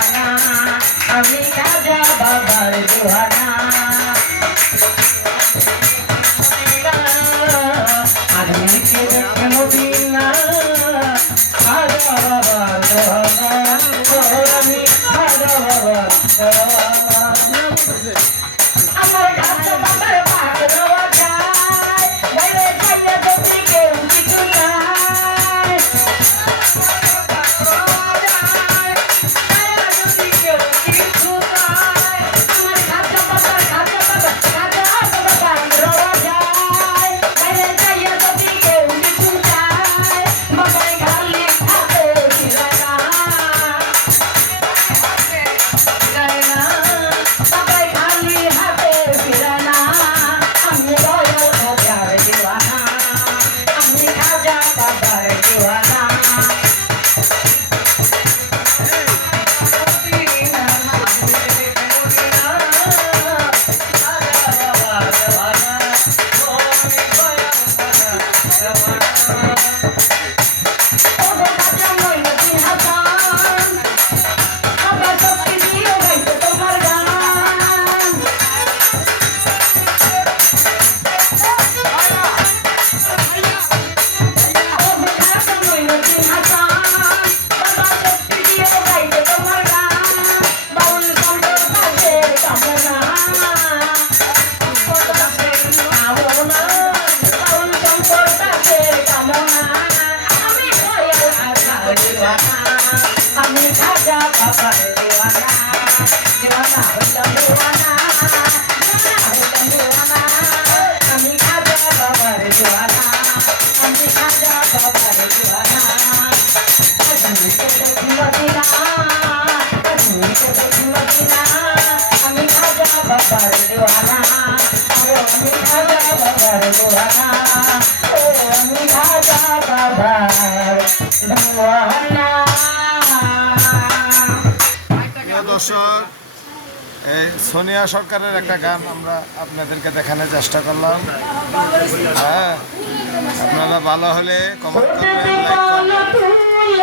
দিওয়ানা আমি খাজা বাবার দিওয়ানা আমি কে দেখে মদিনা খাজা বাবার দিওয়ানা আমি খাজা বাবার দিওয়ানা আমার খাজা বাবার পাক রওয়া যায় বাইরে থেকে যদি কেউ কিছু নাই আমি খাজা বাবার দিওয়ানা দিওয়ানা হইলাম দিওয়ানা হইলাম দিওয়ানা আমি খাজা বাবার দিওয়ানা আমি খাজা বাবার দিওয়ানা কাশ্মীরকে দেখি মদিনা কাশ্মীরকে দেখি মদিনা আমি খাজা বাবার দিওয়ানা আমি খাজা বাবার দিওয়ানা আমি খাজা বাবার দিওয়ানা। দর্শক, এই সোনিয়া সরকারের একটা গান আমরা আপনাদেরকে দেখানোর চেষ্টা করলাম। হ্যাঁ, আপনারা ভালো হলে কমেন্ট করবেন, লাইক করবেন।